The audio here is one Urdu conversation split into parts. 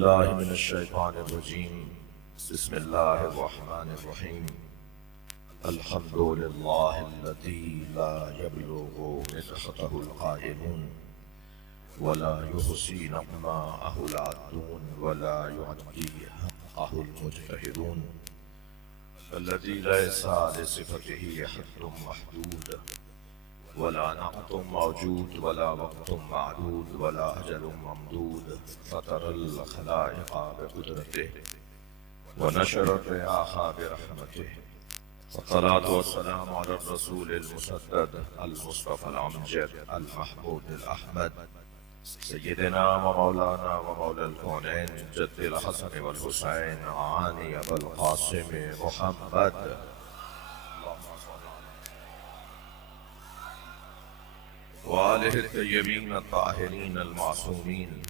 بالله من الشيطان الرجيم بسم الله الرحمن الرحيم الحمد لله الذي لا يبلغ مدحته القائلون ولا يحصي نعماءه العادون ولا يعدي حقه المجتهدون الذي ليس لصفته حد محدود ولا نعت موجود ولا وقت معدود ولا أجل ممدود فطر الخلائق بقدرته ونشر الرياح برحمته والصلاة والسلام على الرسول المسدد المصطفى الأمجد المحمود الأحمد سيدنا ومولانا ومولى الكونين جد الحسن والحسين عاني أبا القاسم محمد وآله الطيبين الطاهرين المعصومين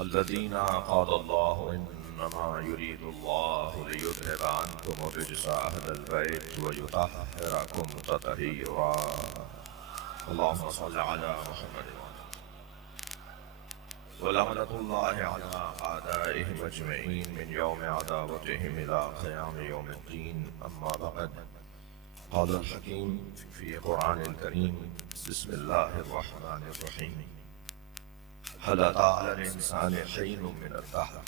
الذين قال الله إنما يريد الله ليذهب عنكم الرجس أهل البيت ويطهركم تطهيرا اللهم صل على محمد ولعنة الله على أعدائهم أجمعين من يوم عداوتهم إلى قيام يوم الدين أما بعد قال الحكيم في قرآن الكريم بسم الله الرحمن الرحيم هل أتى على الإنسان حين من الدهر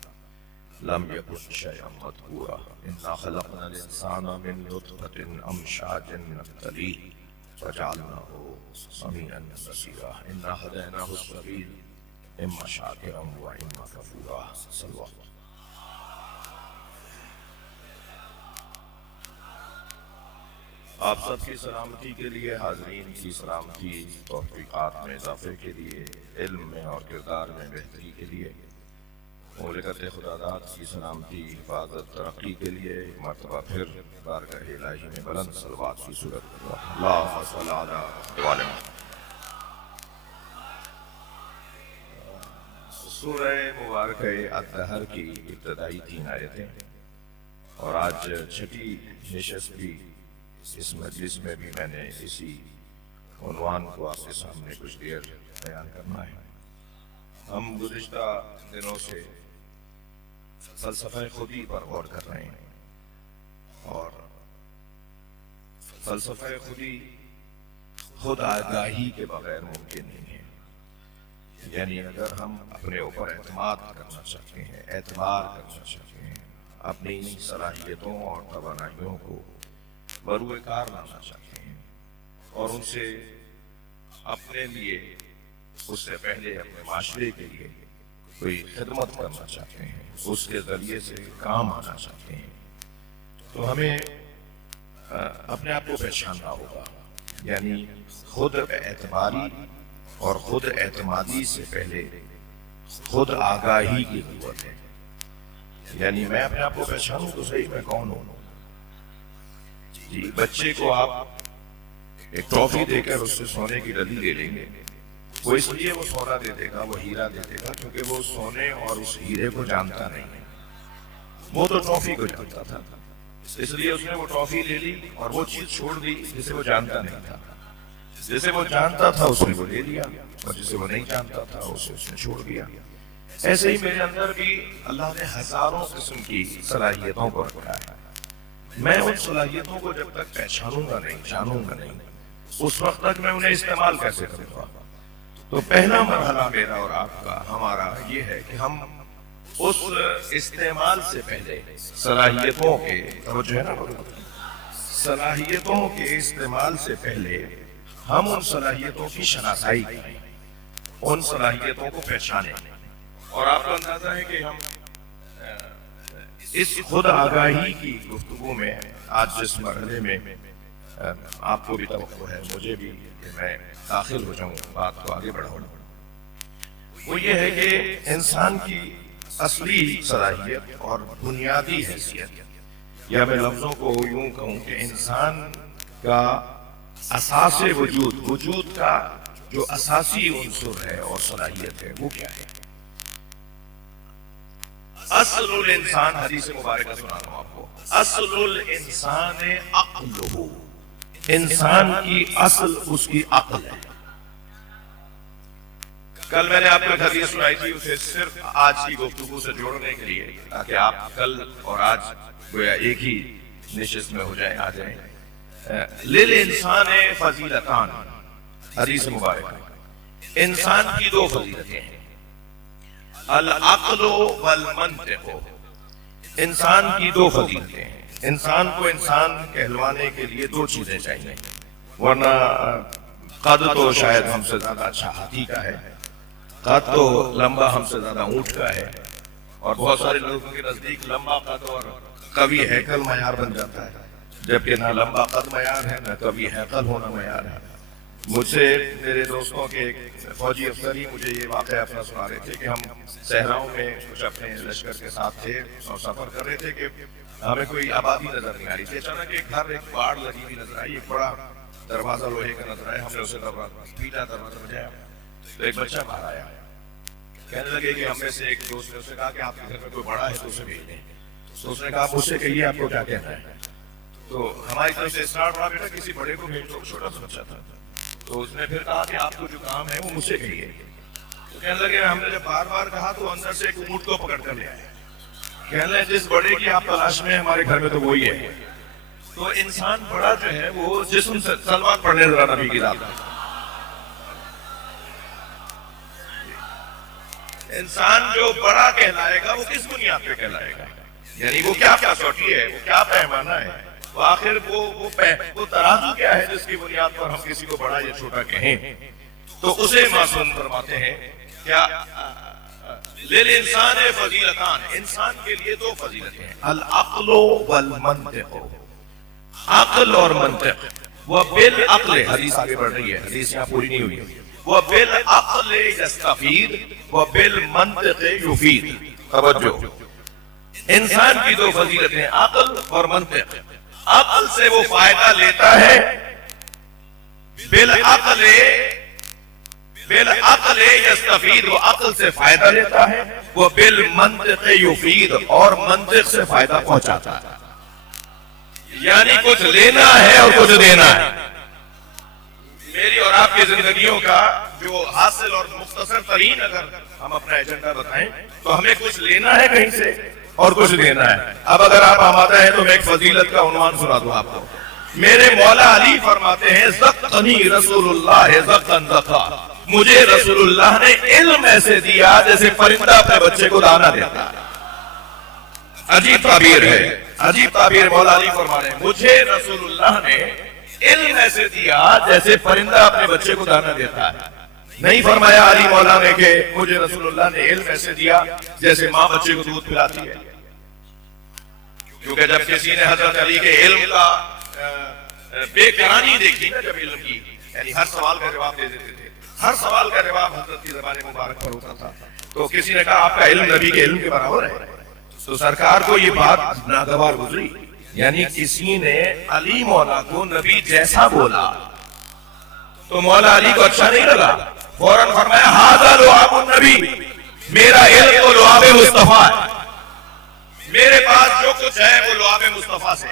لم يكن شيئا مذكورا إنا خلقنا الإنسان من نطفة أمشاج نبتليه فجعلناه سميعا بصيرا إنا هديناه السبيل إما شاكرا وإما كفورا صلى الله عليه وسلم. آپ سب کی سلامتی کے لیے، حاضرین کی سلامتی، توفیقات میں اضافے کے لیے، علم میں اور کردار میں بہتری کے لیے، مملکت خدا داد کی سلامتی، حفاظت، ترقی کے لیے مرتبہ پھر بارگاہ الہی میں بلند صلوات کی صورت اللہم صلی علی محمد. سورہ مبارکہ الدہر کی ابتدائی 3 آیتیں، اور آج چھٹی نشست بھی اس مجلس میں بھی میں نے اسی عنوان کو آپ کے سامنے کچھ دیر بیان کرنا ہے. ہم گزشتہ دنوں سے فلسفہ خودی پر غور کر رہے ہیں، اور فلسفہ خودی خود آگاہی کے بغیر ممکن نہیں ہے. یعنی اگر ہم اپنے اوپر اعتماد کرنا چاہتے ہیں، اعتبار کرنا چاہتے ہیں، اپنی صلاحیتوں اور توانائیوں کو بروئے کار لانا چاہتے ہیں، اور ان سے اپنے لیے، اس سے پہلے اپنے معاشرے کے لیے کوئی خدمت کرنا چاہتے ہیں، اس کے ذریعے سے کام آنا چاہتے ہیں، تو ہمیں اپنے آپ کو پہچاننا ہوگا. یعنی خود اعتباری اور خود اعتمادی سے پہلے خود آگاہی کی ضرورت ہے. یعنی میں اپنے آپ کو پہچانوں تو صحیح میں کون ہوں. جی بچے کو آپ ایک ٹرافی دے کر اس سے سونے کی ڈلی لے لیں گے، وہ اس لیے وہ سونا دے دے گا، وہ ہیرا دے دے گا کیونکہ وہ سونے اور اس ہیرے کو جانتا نہیں ہے. وہ تو ٹرافی کو جانتا تھا، اس لیے اس نے وہ ٹرافی لے لی اور وہ چیز چھوڑ دی جسے وہ جانتا نہیں تھا. جسے وہ جانتا تھا اس نے وہ لے لیا، اور جسے وہ نہیں جانتا تھا اسے اس نے چھوڑ دیا. ایسے ہی میرے اندر بھی اللہ نے ہزاروں قسم کی صلاحیتوں کو رکھا ہے. میں ان صلاحیتوں کو جب تک پہچانوں گا نہیں، جانوں گا نہیں، اس وقت تک میں انہیں استعمال کیسے کروں گا. تو پہلا مرحلہ میرا اور آپ کا، ہمارا یہ ہے کہ ہم اس استعمال سے پہلے صلاحیتوں کے توجہ ہے نا، صلاحیتوں کے استعمال سے پہلے ہم ان صلاحیتوں کی شناسائی کریں، ان صلاحیتوں کو پہچانیں. اور آپ کو اندازہ ہے کہ ہم اس خود آگاہی کی گفتگو میں آج جس مرحلے میں آپ کو بھی توقع ہے، مجھے بھی، کہ میں داخل ہو جاؤں، بات کو آگے بڑھاؤں، وہ یہ ہے کہ انسان کی اصلی صلاحیت اور بنیادی حیثیت، یا میں لفظوں کو یوں کہوں کہ انسان کا اساس وجود کا جو اساسی عنصر ہے اور صلاحیت ہے، وہ کیا ہے؟ اصل الانسان، حدیث مبارکہ سنا دوں آپ کو، اصل الانسان عقلہ، انسان کی اصل اس کی عقل ہے. کل میں نے آپ کو ایک حدیث سنائی تھی، اسے صرف آج کی گفتگو سے جوڑنے کے لیے، تاکہ آپ کل اور آج گویا ایک ہی نشست میں ہو جائیں، آ جائیں. للانسان فضیلتان، حدیث مبارک، انسان کی دو فضیلتیں ہیں، العقل والمنطق. انسان کی دو فضیلتیں ہیں. انسان کو انسان کہلوانے کے لیے دو چیزیں چاہیے، ورنہ قد تو شاید ہم سے زیادہ اچھا ہاتھی کا ہے، قد تو لمبا ہم سے زیادہ اونٹ کا ہے، اور بہت سارے لوگوں کے نزدیک لمبا قد اور قوی ہیکل معیار بن جاتا ہے، جبکہ نہ لمبا قد معیار ہے نہ قوی ہیکل ہونا معیار ہے. مجھ سے میرے دوستوں کے ایک فوجی افسر ہی مجھے یہ واقعہ اپنا سنا رہے تھے کہ ہم صحراؤں میں کچھ اپنے لشکر کے ساتھ تھے اور سفر کر رہے تھے کہ ہمیں کوئی آبادی نظر نہیں آ رہی تھی. اچانک ایک گھر، ایک باڑ لگی ہوئی نظر آئی، ایک بڑا دروازہ لوہے کا نظر آیا. ہم نے اسے پیٹا، دروازہ بجایا تو ایک بچہ باہر آیا. کہنے لگے کہ ہم میں سے ایک دوست نے اسے کہا کہ آپ کے گھر میں کوئی بڑا ہے تو اسے بھیج دیں. تو اس نے کہا مجھ سے کہیے آپ کو کیا کہنا ہے. تو ہماری طرف سے اسٹارٹ ہوا، بیٹا کسی بڑے کو بھیج دو. چھوٹا سا بچہ تھا. تو اس نے پھر کہا کہ آپ کو جو کام ہے وہ مجھ سے کہیے. تو کہنے لگے ہم نے جب بار بار کہا تو اندر سے ایک اونٹ کو پکڑ کر لے آئے. کہنے لگے جس بڑے کی آپ تلاش میں ہمارے گھر میں تو وہی ہے. تو انسان بڑا جو ہے وہ جسم سے سلوات پڑھنے ذرا نبی کی ذات. انسان جو بڑا کہلائے گا وہ کس بنیاد پہ کہلائے گا؟ یعنی وہ کیا کسوٹی ہے، وہ کیا پیمانہ ہے، وہ آخر وہ ترازو کیا ہے جس کی بنیاد پر ہم کسی کو بڑا یا چھوٹا کہیں؟ تو اسے معصوم فرماتے ہیں کیا للانسان فضیلتان، انسان کے لیے دو فضیلتیں ہیں، العقل والمنطق. عقل اور منطق. وبالعقل، حدیث آگے بڑھ رہی ہے، حدیث یہاں پوری نہیں ہوئی. وبالعقل یستفید وبالمنطق یفید. توجہ، انسان کی دو فضیلتیں عقل اور منطق. عقل سے وہ فائدہ لیتا ہے، بالعقل یستفید، وہ عقل سے فائدہ لیتا ہے، وہ بالمنطق یفید، اور منطق سے فائدہ پہنچاتا ہے. یعنی کچھ لینا ہے اور کچھ دینا ہے. میری اور آپ کی زندگیوں کا جو حاصل اور مختصر ترین اگر ہم اپنا ایجنڈا بتائیں تو ہمیں کچھ لینا ہے کہیں سے اور کچھ دینا ہے. اب اگر آپ آمادہ ہیں تو میں ایک فضیلت کا عنوان سنا دوں آپ کو. میرے مولا علی فرماتے ہیں زقنی رسول اللہ زقن زقا، مجھے رسول اللہ نے علم ایسے دیا جیسے پرندہ اپنے بچے کو دانا دیتا ہے. عجیب تعبیر ہے، عجیب تعبیر. مولا علی فرما رہے ہیں مجھے رسول اللہ نے علم ایسے دیا جیسے پرندہ اپنے بچے کو دانا دیتا ہے. نہیں فرمایا علی مولا نے کہ مجھے رسول اللہ نے علم ایسے دیا جیسے ماں بچے کو دودھ پلاتی ہے. کیونکہ جب کسی نے حضرت علی کے علم کا بے قراری دیکھی نا، جب علم کی، یعنی ہر سوال کا جواب دے دیتے تھے، ہر سوال کا جواب حضرت کی زبان مبارک پر ہوتا تھا. تو کسی نے کہا آپ کا علم نبی کے علم کے برابر ہے. تو سرکار کو یہ بات ناگوار گزری، یعنی کسی نے علی مولا کو نبی جیسا بولا تو مولا علی کو اچھا نہیں لگا. فوراً فرمایا ھذا لعاب النبی، میرا علم تو لعاب مصطفیٰ ہے، میرے پاس جو کچھ ہے وہ لعاب مصطفیٰ سے.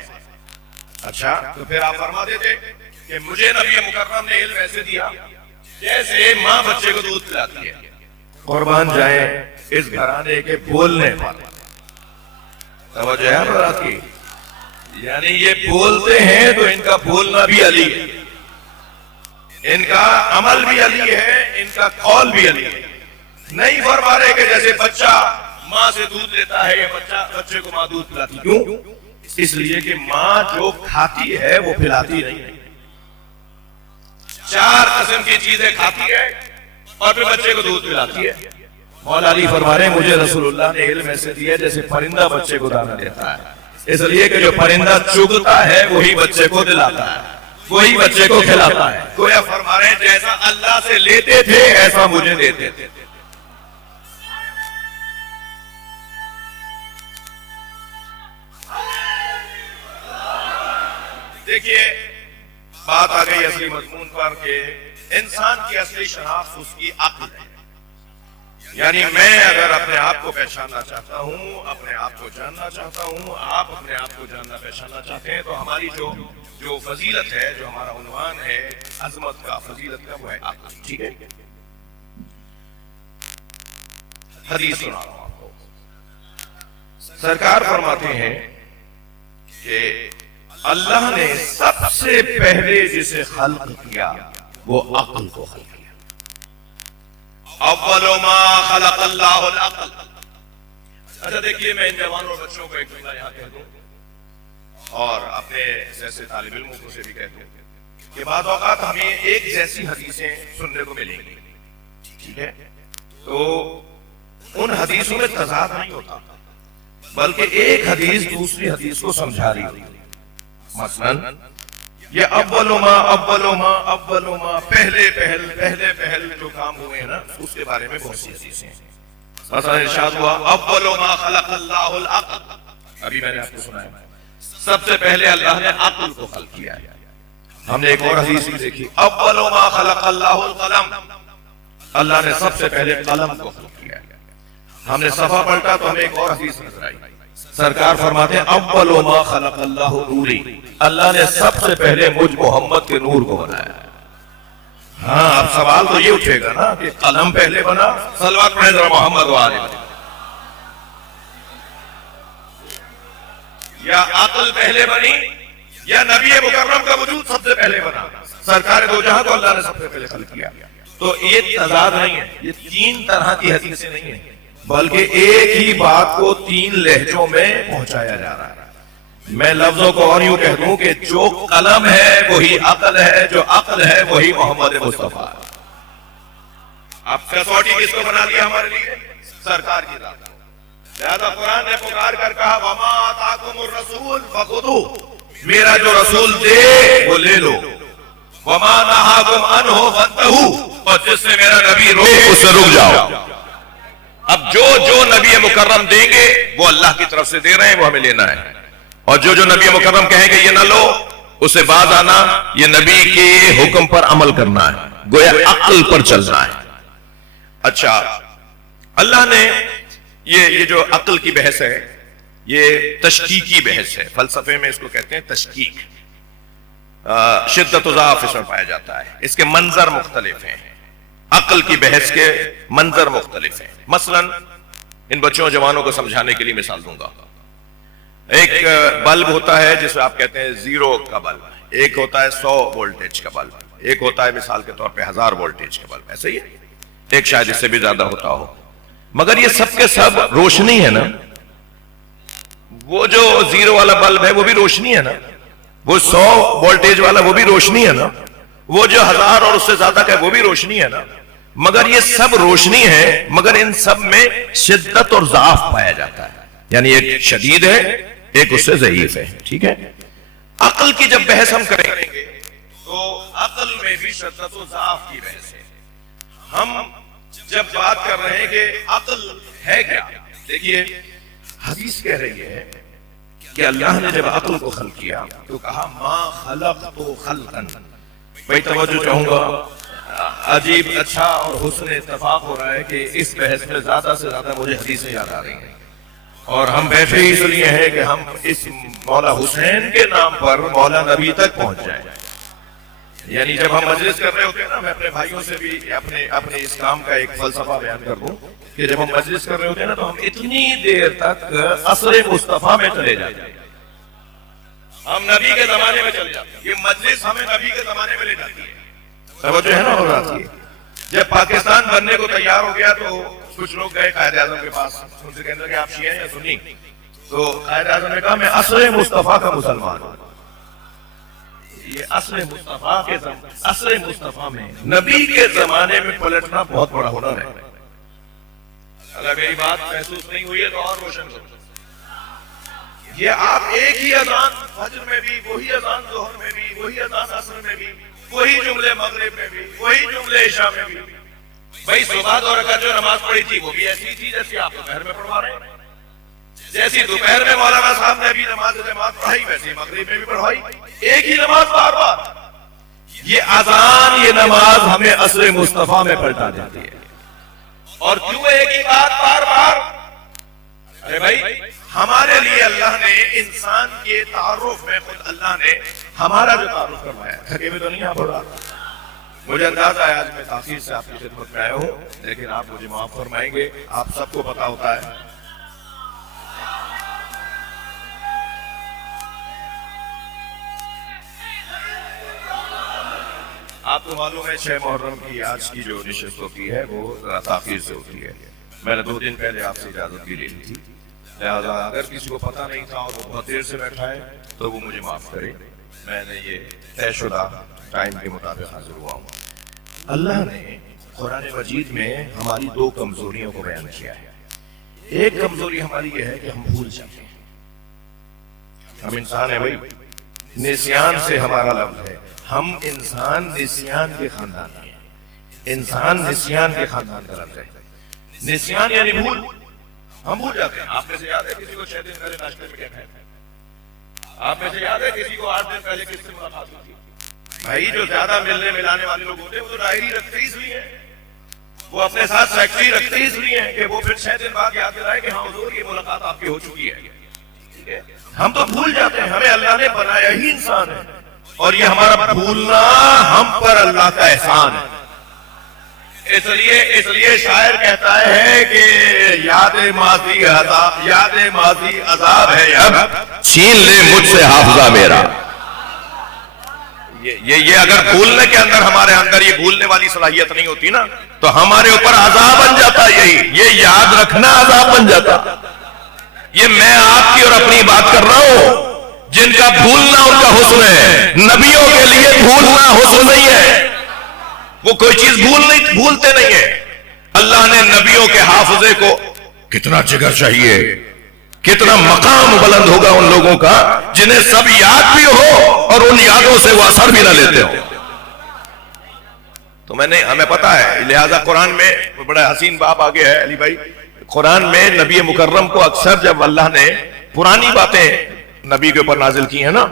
اچھا تو پھر آپ فرما دیتے کہ مجھے نبی مکرم نے علم ایسے دیا جیسے ماں بچے کو دودھ پلاتی ہے. قربان جائیں اس گھرانے کے بولنے پر. توجہ ہے برات کی، یعنی یہ بولتے ہیں تو ان کا بولنا بھی علی ہے، ان کا عمل بھی علی ہے، ان کا قول بھی علی ہے. نہیں فرما رہے کہ جیسے بچہ ماں سے دودھ لیتا ہے یا بچہ بچے کو ماں دودھ پلاتی. کیوں؟ اس لیے کہ ماں جو کھاتی ہے وہ پلاتی نہیں ہے. 4 قسم کی چیزیں کھاتی ہے اور پھر بچے کو دودھ پلاتی ہے. مولا علی فرما رہے ہیں مجھے رسول اللہ نے علم ایسے دیا جیسے پرندہ بچے کو دانا دیتا ہے. اس لیے کہ جو پرندہ چگتا ہے وہی بچے کو دلاتا ہے، وہی بچے کو کھلاتا ہے. گویا فرما رہے ہیں جیسا اللہ سے لیتے تھے ایسا مجھے دیتے تھے. دیکھیے بات آ گئی اصلی مضمون پر کہ انسان کی اصلی شناخت اس کی عقل ہے. یعنی میں اگر اپنے آپ کو پہچاننا چاہتا ہوں، اپنے آپ کو جاننا چاہتا ہوں، آپ اپنے آپ کو جاننا پہچاننا چاہتے ہیں، تو ہماری جو فضیلت ہے، جو ہمارا عنوان ہے عظمت کا، فضیلت کا، وہ ہے عقل. ٹھیک ہے. حدیث سنا رہا ہوں آپ کو. سرکار فرماتے ہیں کہ اللہ نے سب سے پہلے جسے خلق کیا وہ عقل کو خلق کیا. اول ما خلق اللہ العقل. اچھا دیکھیے میں ان جوانوں اور بچوں کو ایک جملہ یہاں کہہ دوں اور اپنے جیسے طالب علموں کو سے بھی کہہ دوں کہ بعض اوقات ہمیں ایک جیسی حدیثیں سننے کو ملیں گی, ٹھیک ہے, تو ان حدیثوں میں تضاد نہیں ہوتا بلکہ ایک حدیث دوسری حدیث کو سمجھا رہی ہوتی. مثلاً یہ اول ما پہلے جو کام ہوئے ہیں نا اس کے بارے میں بہت سی حدیثیں ہیں. مثلا ارشاد ہوا اول ما خلق اللہ العقل, ابھی میں نے آپ کو سنایا سب سے پہلے اللہ نے عقل کو خلق کیا ہے. ہم نے ایک اور حدیث بھی دیکھی اول ما خلق اللہ القلم, اللہ نے سب سے پہلے قلم کو خلق کیا ہے. ہم نے صفحہ پلٹا تو ہمیں ایک اور حدیث نظر آئی, سرکار فرماتے ہیں اول ما خلق اللہ نوری, اللہ نے سب سے پہلے مجھ محمد کے نور کو بنایا. ہاں اب سوال تو یہ اٹھے گا نا کہ قلم پہلے بنا, صلوات پڑھیں ذرا محمد و آلہ, یا عقل پہلے بنی یا نبی مکرم کا وجود سب سے پہلے بنا. سرکار دو جہاں کو اللہ نے سب سے پہلے خلق کیا. تو یہ تضاد نہیں ہے, یہ تین طرح کی حدیثیں نہیں ہیں بلکہ ایک ہی بات کو تین لہجوں میں پہنچایا جا رہا ہے. میں لفظوں کو اور یوں کہہ دوں کہ جو قلم ہے وہی عقل ہے, جو عقل ہے وہی محمد مصطفیٰ ہے. اب کسوٹی کس کو بنا دیا ہمارے لیے؟ سرکار کی ذات. لہذا قرآن نے پکار کر کہا وما آتاکم الرسول فخذوہ, میرا جو رسول دے وہ لے لو. وما نہاکم عنہ فانتہوا, اور جس سے میرا نبی روکے اس سے رک جاؤ. اب جو نبی مکرم دیں گے وہ اللہ کی طرف سے دے رہے ہیں, وہ ہمیں لینا ہے, اور جو نبی مکرم کہیں گے یہ نہ لو اسے باز آنا, یہ نبی کے حکم پر عمل کرنا ہے, گویا عقل پر چلنا ہے. اچھا اللہ نے یہ جو عقل کی بحث ہے یہ تشکیکی بحث ہے, فلسفے میں اس کو کہتے ہیں تشکیک. شدت و ضعف اس میں پایا جاتا ہے, اس کے منظر مختلف ہیں, عقل کی بحث کے منظر مختلف ہیں. مثلا ان بچوں جوانوں کو سمجھانے کے لیے مثال دوں گا. ایک بلب ہوتا ہے جسے آپ کہتے ہیں زیرو کا بلب, ایک ہوتا ہے 100 وولٹیج کا بلب, ایک ہوتا ہے مثال کے طور پہ 1000 وولٹیج کا بلب, ایسے ہی ایک شاید اس سے بھی زیادہ ہوتا ہو, مگر یہ سب کے سب روشنی ہے نا. وہ جو زیرو والا بلب ہے وہ بھی روشنی ہے نا, وہ 100 وولٹیج والا وہ بھی روشنی ہے نا, وہ جو 1000 اور اس سے زیادہ کا وہ بھی روشنی ہے نا. مگر یہ سب روشنی ہے, مگر ان سب میں شدت اور ضعف پایا جاتا ہے, یعنی ایک شدید ہے ایک اس سے ضعیف ہے. ٹھیک ہے, عقل کی جب بحث ہم کریں گے تو عقل میں بھی شدت و ضعف کی بحث ہے. ہم جب بات کر رہے ہیں کہ عقل ہے کیا, دیکھیے حدیث کہہ رہی ہے کہ اللہ نے جب عقل کو خلق کیا تو کہا ما خلقت خلقا. بھائی توجہ چاہوں گا, عجیب اچھا اور حسن اتفاق ہو رہا ہے کہ اس بحث میں زیادہ سے زیادہ مجھے حدیثیں یاد آ رہی ہیں, اور ہم بیٹھے ہی اس لیے ہیں کہ ہم اس مولا حسین کے نام پر مولا نبی تک پہنچ جائیں. یعنی جب ہم مجلس کر رہے ہوتے ہیں نا, میں اپنے بھائیوں سے بھی اپنے اسلام کا ایک فلسفہ بیان کر دوں کہ جب ہم مجلس کر رہے ہوتے ہیں نا تو ہم اتنی دیر تک عصر مصطفیٰ میں چلے جاتے ہیں, ہم نبی کے زمانے میں چلے جاتے ہیں. یہ مجلس ہمیں نبی کے زمانے میں لے جاتی ہے. توجہ ہے نا ہو رہا ہے. جب پاکستان بننے کو تیار ہو گیا تو کچھ لوگ گئے قائد اعظم کے پاس, ان سے کہنے لگے آپ شیعہ ہیں یا سنی؟ تو قائد اعظم نے کہا میں عصر مصطفیٰ کا مسلمان ہوں. یہ عصر مصطفیٰ میں نبی کے زمانے میں پلٹنا بہت بڑا ہنر ہے. اگر میری بات محسوس نہیں ہوئی ہے تو اور روشن کرو. یہ آپ ایک ہی اذان فجر میں بھی, وہی اذان ظہر میں بھی, وہی اذان عصر میں بھی, وہی جملے مغرب میں بھی, وہی جملے عشاء میں بھی. بھائی صبح 2 رکعت جو نماز پڑھی تھی وہ بھی ایسی تھی جیسی آپ دوپہر میں پڑھوا رہے ہیں. جیسی دوپہر میں مولانا صاحب نے بھی نماز جماعت پڑھائی ویسے مغرب میں بھی پڑھوائی, ایک ہی نماز بار بار. یہ اذان یہ نماز ہمیں عصر مصطفیٰ میں پلٹا دیتی ہے. اور کیوں ایک ہی بات بار بار؟ ارے بھائی ہمارے لیے اللہ نے انسان کے تعارف میں خود اللہ نے ہمارا جو تعارف کروایا, تھکے ہوئے تو نہیں آپ ہو رہا, مجھے اندازہ ہے آج میں تاخیر سے آپ کی خدمت میں آیا ہوں، لیکن آپ مجھے معاف فرمائیں گے، آپ سب کو پتا ہوتا ہے آپ کو معلوم ہے 6 محرم کی آج کی جو نشست ہوتی ہے وہ تاخیر سے ہوتی ہے. میں نے 2 دن پہلے آپ سے اجازت بھی لے لی تھی، لہٰذا اگر کسی کو پتا نہیں تھا اور وہ بہت دیر سے بیٹھا ہے تو وہ مجھے معاف کرے. میں نے یہ طے شدہ ٹائم کے مطابق حاضر ہوا ہوں. اللہ نے قرآن مجید میں ہماری 2 کمزوریوں کو بیان کیا ہے. ایک کمزوری ہماری یہ ہے کہ ہم بھول جاتے ہیں. ہم انسان ہیں بھائی، نسیان سے ہمارا لفظ ہے. ہم انسان نسیان کے خاندان ہیں. انسان نسیان کے خاندان کا لفظ ہے. نسیان یعنی بھول. ہم بھول جاتے ہیں. آپ میں سے یاد ہے کسی کو 6 دن پہلے ناشتے میں کیا کھایا تھا؟ آپ میں سے یاد ہے کسی کو 8 دن پہلے کس سے ملاقات ہوئی تھی؟ بھائی جو زیادہ ملنے ملانے والے لوگ ہوتے ہیں وہ تو ڈائری رکھتے ہی اس لیے ہیں، وہ اپنے ساتھ سیکٹری رکھتے ہی اس لیے ہیں کہ وہ پھر 6 دن بعد یاد دلائے کہ ہاں حضور یہ ملاقات آپ کی ہو چکی ہے. ہم تو بھول جاتے ہیں. ہمیں اللہ نے بنایا ہی انسان ہے اور یہ ہمارا بھولنا ہم پر اللہ کا احسان ہے. اس لیے شاعر کہتا ہے کہ یاد ماضی عذاب ہے اب چھین لے مجھ سے حافظہ میرا. یہ اگر بھولنے کے اندر ہمارے اندر یہ بھولنے والی صلاحیت نہیں ہوتی نا تو ہمارے اوپر عذاب بن جاتا. یہ یاد رکھنا عذاب بن جاتا. یہ میں آپ کی اور اپنی بات کر رہا ہوں. جن کا بھولنا ان کا حسن ہے، نبیوں کے لیے بھولنا حسن نہیں ہے. وہ کوئی چیز بھولتے نہیں ہے. اللہ نے نبیوں کے حافظے کو کتنا جگر چاہیے، کتنا مقام بلند ہوگا ان لوگوں کا جنہیں سب یاد بھی ہو اور ان یادوں سے وہ اثر بھی نہ لیتے ہو. تو ہمیں پتا ہے، لہذا قرآن میں بڑا حسین باب آگے ہے علی بھائی. قرآن میں نبی مکرم کو اکثر جب اللہ نے پرانی باتیں نبی کے اوپر نازل کی ہیں نا،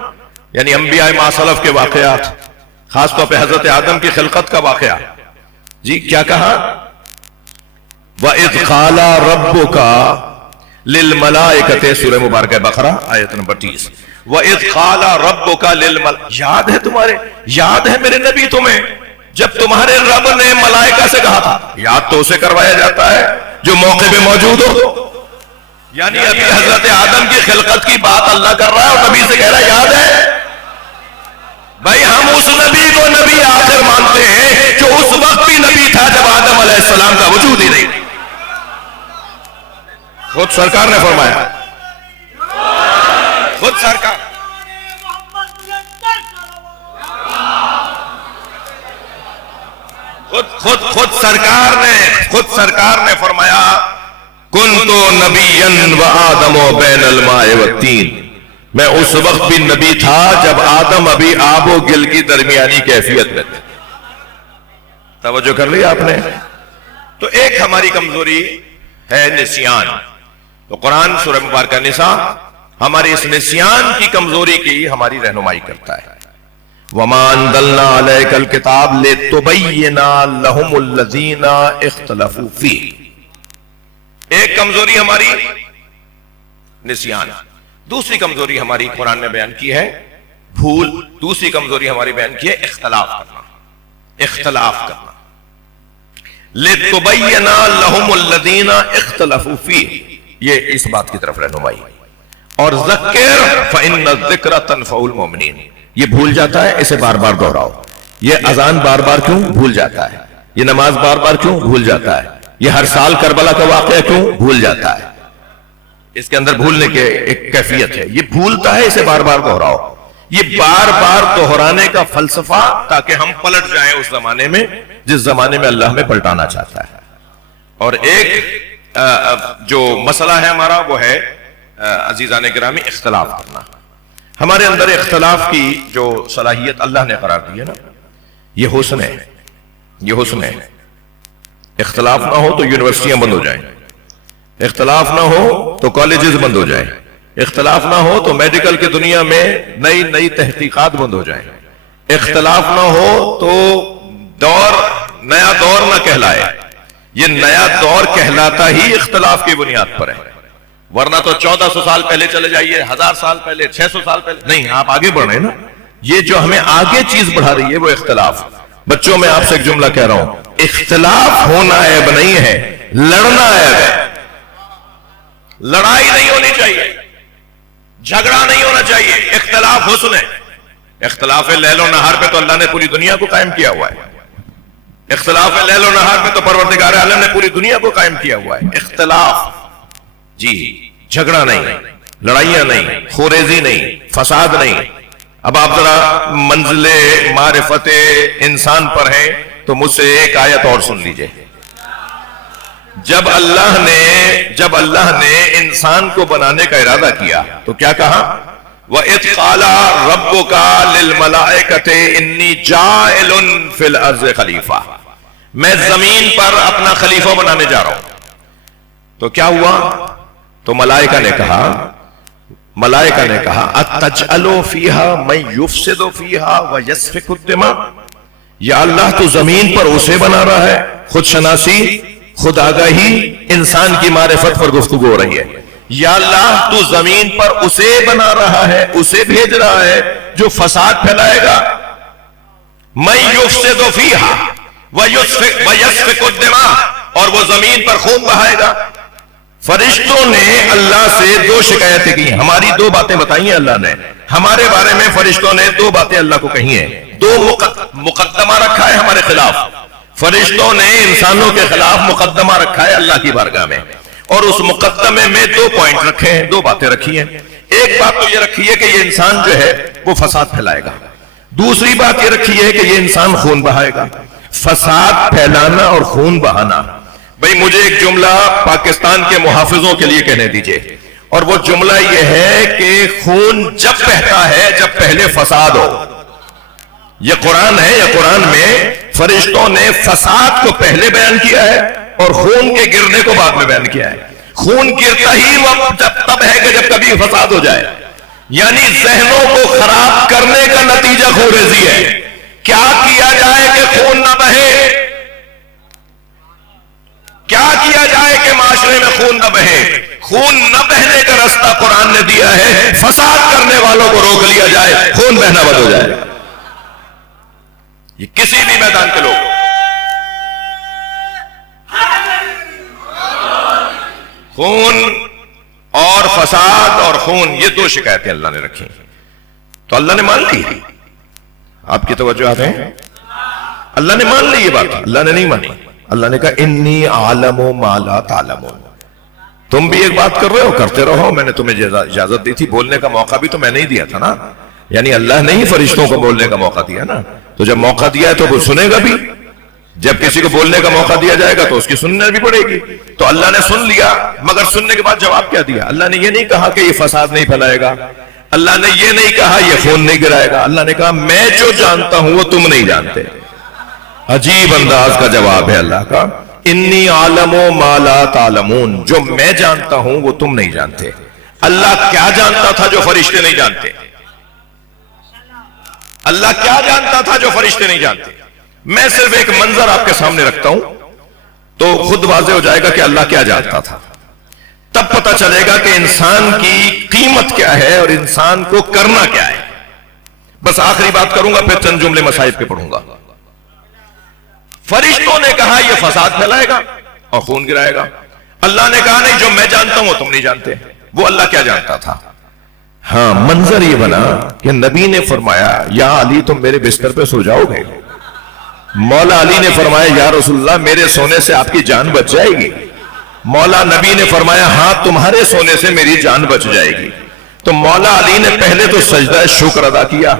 یعنی انبیاء ما سلف کے واقعات، خاص طور پہ حضرت آدم کی خلقت کا واقعہ، جی کیا کہا؟ وَإِذْ قَالَ رَبُّكَ لِلْمَلَائِكَةِ سورہ مبارکہ بقرہ آیت نمبر 30. وَإِذْ قَالَ رَبُّكَ لِلْمَلَائِكَةِ یاد ہے تمہارے، یاد ہے میرے نبی تمہیں جب تمہارے رب نے ملائکہ سے کہا تھا؟ یاد تو اسے کروایا جاتا ہے جو موقع پہ موجود ہو. یعنی ابھی حضرت آدم کی خلقت کی بات اللہ کر رہا ہے اور نبی سے کہہ رہا ہے یاد ہے. بھائی ہم اس نبی کو نبی آخر مانتے ہیں جو اس وقت بھی نبی تھا جب آدم علیہ السلام کا وجود ہی نہیں. خود سرکار نے فرمایا، خود سرکار خود سرکار نے فرمایا کنتو نبیا وآدم بین الماء والتین. میں اس وقت بھی نبی تھا جب آدم ابھی آب و گل کی درمیانی کیفیت میں تھے. توجہ کر لی آپ نے؟ تو ایک ہماری کمزوری ہے نسیان. تو قرآن سورہ مبارکہ نساء ہماری اس نسیان کی کمزوری کی ہماری رہنمائی کرتا ہے. وَمَا أَنزَلْنَا عَلَيْكَ الْكِتَابَ لِتُبَيِّنَ لَهُمُ الَّذِينَ اخْتَلَفُوا فِيهِ. ایک کمزوری ہماری نسیان. دوسری کمزوری ہماری قرآن نے بیان کی ہے بھول. دوسری کمزوری ہماری بیان کی ہے اختلاف کرنا. اختلاف کرنا. لِتُبَيِّنَ لَهُمُ الَّذِينَ اخْتَلَفُوا فِيهِ. یہ اس بات کی طرف رہنمائی. اور ذکر فَإِنَّ الذِّكْرَ تَنفَعُ الْمُؤْمِنِينَ. یہ بھول جاتا ہے، اسے بار بار دہراؤ. یہ اذان بار بار کیوں بھول جاتا ہے؟ یہ نماز بار بار کیوں بھول جاتا ہے؟ یہ ہر سال کربلا کا واقعہ کیوں بھول جاتا ہے؟ اس کے اندر بھولنے کے ایک کیفیت ہے. یہ بھولتا ہے، اسے بار بار دہراؤ. یہ بار بار دہرانے کا فلسفہ تاکہ ہم پلٹ جائیں اس زمانے میں جس زمانے میں اللہ ہمیں پلٹانا چاہتا ہے. اور ایک جو مسئلہ ہے ہمارا وہ ہے عزیزان گرامی اختلاف کرنا. ہمارے اندر اختلاف کی جو صلاحیت اللہ نے قرار دی ہے نا، یہ حسن ہے. یہ حسن ہے. اختلاف نہ ہو تو یونیورسٹیاں بند ہو جائیں، اختلاف نہ ہو تو کالجز بند ہو جائیں، اختلاف نہ ہو تو میڈیکل کی دنیا میں نئی نئی تحقیقات بند ہو جائیں، اختلاف نہ ہو تو نیا دور نہ کہلائے. یہ نیا دور کہلاتا ہی اختلاف کی بنیاد پر ہے. ورنہ تو 1400 سال پہلے چلے جائیے، 1000 سال پہلے، 600 سال پہلے. نہیں، آپ آگے بڑھ رہے ہیں نا. یہ جو ہمیں آگے چیز بڑھا رہی ہے وہ اختلاف. بچوں میں آپ سے ایک جملہ کہہ رہا ہوں، اختلاف ہونا عیب نہیں ہے، لڑنا عیب ہے۔ لڑائی نہیں ہونی چاہیے، جھگڑا نہیں ہونا چاہیے، اختلاف حسن ہے۔ اختلاف لیل و نہار پہ تو اللہ نے پوری دنیا کو قائم کیا ہوا ہے۔ اختلاف لیل و نہار پہ تو پروردگار عالم نے پوری دنیا کو قائم کیا ہوا ہے۔ اختلاف جی، جھگڑا نہیں، لڑائیاں نہیں، خوریزی نہیں، فساد نہیں۔ اب آپ ذرا منزل معرفت انسان پر ہیں تو مجھ سے ایک آیت اور سن لیجئے۔ جب اللہ نے انسان کو بنانے کا ارادہ کیا تو کیا کہا؟ وَإِذْ قَالَ رَبُّكَ لِلْمَلَائِكَةِ إِنِّي جَاعِلٌ فِي الْأَرْضِ خلیفہ، میں زمین پر اپنا خلیفہ بنانے جا رہا ہوں۔ تو کیا ہوا؟ تو ملائکہ نے کہا أَتَجْعَلُ فِيهَا مَن يُفْسِدُ فِيهَا وَيَسْفِكُ الدِّمَاءَ، یا اللہ تو زمین پر اسے بنا رہا ہے۔ خود شناسی، خود آگاہی، انسان کی معرفت پر گفتگو ہو رہی ہے۔ یا اللہ تو زمین پر اسے بنا رہا ہے، اسے بھیج رہا ہے جو فساد پھیلائے گا۔ مَن يُفْسِدُ فِيهَا وَيَسْفِكُ الدِّمَاءَ، اور وہ زمین پر خون بہائے گا۔ فرشتوں نے اللہ سے دو شکایتیں کی، ہماری دو باتیں بتائی ہیں اللہ نے ہمارے بارے میں۔ فرشتوں نے دو باتیں اللہ کو کہی ہیں، دو مقدمہ رکھا ہے ہمارے خلاف۔ فرشتوں نے انسانوں کے خلاف مقدمہ رکھا ہے اللہ کی بارگاہ میں، اور اس مقدمے میں دو پوائنٹ رکھے ہیں، دو باتیں رکھی ہیں۔ ایک بات تو یہ رکھی ہے کہ یہ انسان جو ہے وہ فساد پھیلائے گا، دوسری بات یہ رکھی ہے کہ یہ انسان خون بہائے گا۔ فساد پھیلانا اور خون بہانا، بھئی مجھے ایک جملہ پاکستان کے محافظوں کے لیے کہنے دیجئے، اور وہ جملہ یہ ہے کہ خون جب بہتا ہے جب پہلے فساد ہو۔ یہ قرآن ہے، یہ قرآن میں فرشتوں نے فساد کو پہلے بیان کیا ہے اور خون کے گرنے کو بعد میں بیان کیا ہے۔ خون گرتا ہی وہ تب ہے کہ جب کبھی فساد ہو جائے، یعنی ذہنوں کو خراب کرنے کا نتیجہ خوریزی ہے۔ کیا کیا جائے کہ خون نہ بہے؟ کیا کیا جائے کہ معاشرے میں خون نہ بہے؟ خون نہ بہنے کا راستہ قرآن نے دیا ہے، فساد کرنے والوں کو روک لیا جائے، خون بہنا بند ہو جائے۔ یہ کسی بھی میدان کے لوگ، خون اور فساد اور خون، یہ دو شکایتیں اللہ نے رکھی، تو اللہ نے مان لی۔ آپ کی توجہ ہیں؟ اللہ نے مان لی یہ بات، اللہ نے نہیں مانی۔ اللہ نے کہا انی عالم ما لا تعلمون، تم بھی ایک بات کر رہے ہو، کرتے رہو، میں نے تمہیں اجازت دی تھی، بولنے کا موقع بھی تو میں نہیں دیا تھا نا، یعنی اللہ نے ہی فرشتوں کو بولنے کا موقع دیا نا، تو جب موقع دیا ہے تو وہ سنے گا بھی، جب کسی کو بولنے کا موقع دیا جائے گا تو اس کی سننا بھی پڑے گی۔ تو اللہ نے سن لیا، مگر سننے کے بعد جواب کیا دیا؟ اللہ نے یہ نہیں کہا کہ یہ فساد نہیں پھیلائے گا، اللہ نے یہ نہیں کہا یہ خون نہیں گرائے گا، اللہ نے کہا میں جو جانتا ہوں وہ تم نہیں جانتے۔ عجیب انداز کا جواب ہے اللہ کا، انی عالم ما لا تعلمون، جو میں جانتا ہوں وہ تم نہیں جانتے۔ اللہ کیا جانتا تھا جو فرشتے نہیں جانتے؟ اللہ کیا جانتا تھا جو فرشتے نہیں جانتے؟ میں صرف ایک منظر آپ کے سامنے رکھتا ہوں تو خود واضح ہو جائے گا کہ اللہ کیا جانتا تھا، تب پتہ چلے گا کہ انسان کی قیمت کیا ہے اور انسان کو کرنا کیا ہے۔ بس آخری بات کروں گا، پھر چند جملے مصائب پہ پڑھوں گا۔ فرشتوں نے کہا یہ فساد پھیلائے گا اور خون گرائے گا، اللہ نے کہا نہیں، جو میں جانتا ہوں وہ تم نہیں جانتے۔ وہ اللہ کیا جانتا تھا؟ ہاں، منظر یہ بنا کہ نبی نے فرمایا یا علی تم میرے بستر پہ سو جاؤ گے، مولا علی نے فرمایا یا رسول اللہ میرے سونے سے آپ کی جان بچ جائے گی، مولا نبی نے فرمایا ہاں تمہارے سونے سے میری جان بچ جائے گی۔ تو مولا علی نے پہلے تو سجدہ شکر ادا کیا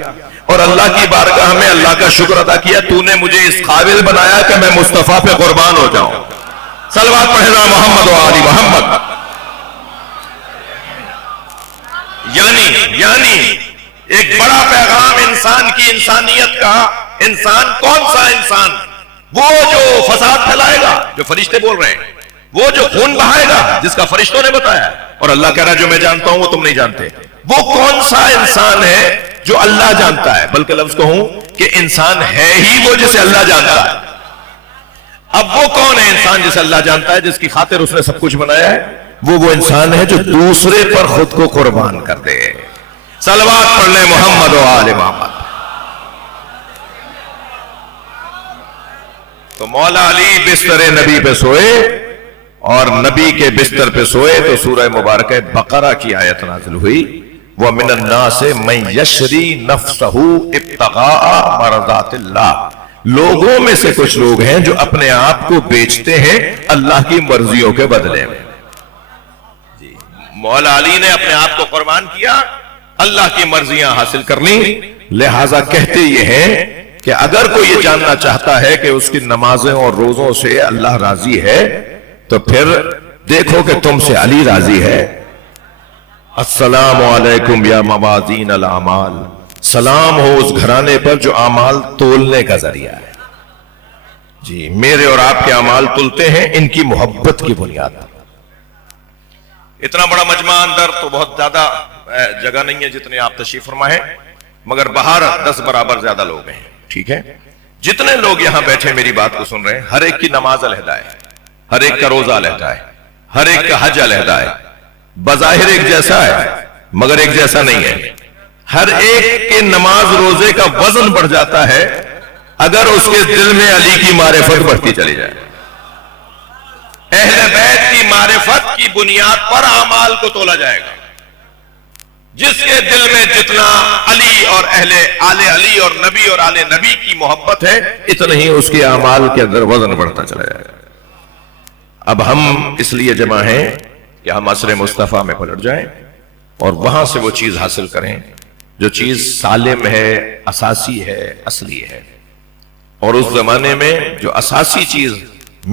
اور اللہ کی بارگاہ میں اللہ کا شکر ادا کیا، تو نے مجھے اس قابل بنایا کہ میں مصطفیٰ پہ قربان ہو جاؤں۔ صلوات پڑھنا محمد و آل محمد۔ یعنی ایک بڑا پیغام انسان کی انسانیت کا۔ انسان کون سا انسان؟ وہ جو فساد پھیلائے گا، جو فرشتے بول رہے ہیں، وہ جو خون بہائے گا جس کا فرشتوں نے بتایا، اور اللہ کہہ رہا ہے جو میں جانتا ہوں وہ تم نہیں جانتے۔ وہ کون سا انسان ہے جو اللہ جانتا ہے؟ بلکہ لفظ کہوں کہ انسان ہے ہی وہ جسے اللہ جانتا ہے۔ اب وہ کون ہے انسان جسے اللہ جانتا ہے، جس کی خاطر اس نے سب کچھ بنایا ہے؟ وہ انسان ہے جو دوسرے پر خود کو قربان کر دے۔ صلوات پڑھ لیں محمد و آل محمد۔ تو مولا علی بستر نبی پہ سوئے اور نبی کے بستر پہ سوئے تو سورہ مبارکہ بقرہ کی آیت نازل ہوئی وَمِنَ النَّاسِ مَن يَشْرِي نَفْسَهُ ابْتِغَاءَ مَرْضَاتِ اللَّهِ، لوگوں میں سے کچھ لوگ ہیں جو اپنے آپ کو بیچتے ہیں اللہ کی مرضیوں کے بدلے میں. جی مولا علی نے اپنے آپ کو قربان کیا اللہ کی مرضیاں حاصل کرنی. لہذا کہتے یہ ہیں کہ اگر کوئی یہ جاننا چاہتا ہے کہ اس کی نمازیں اور روزوں سے اللہ راضی ہے تو پھر دیکھو کہ تم سے علی راضی ہے. السلام علیکم یا موازین الاعمال، سلام ہو اس گھرانے پر جو اعمال تولنے کا ذریعہ ہے. جی میرے اور آپ کے اعمال تلتے ہیں ان کی محبت کی بنیاد پر. اتنا بڑا مجمع اندر تو بہت زیادہ جگہ نہیں ہے جتنے آپ تشریف فرما ہیں، مگر باہر 10 برابر زیادہ لوگ ہیں. ٹھیک ہے، جتنے لوگ یہاں بیٹھے میری بات کو سن رہے ہیں، ہر ایک کی نماز علیحدہ ہے، ہر ایک کا روزہ علیحدہ ہے، ہر ایک کا حج علیحدہ ہے. بظاہر ایک جیسا ہے مگر ایک جیسا نہیں ہے. ہر ایک کے نماز روزے کا وزن بڑھ جاتا ہے اگر اس کے دل میں علی کی معرفت بڑھتی چلی جائے. اہل بیت کی معرفت کی بنیاد پر اعمال کو تولا جائے گا. جس کے دل میں جتنا علی اور اہل آل علی اور نبی اور آل نبی کی محبت ہے اتنا ہی اس کے اعمال کے اندر وزن بڑھتا چلا جائے گا. اب ہم اس لیے جمع ہیں کہ ہم عصر مصطفیٰ میں پلٹ جائیں اور وہاں سے وہ چیز حاصل کریں جو چیز سالم ہے، اساسی ہے، اصلی ہے. اور اس زمانے میں جو اساسی چیز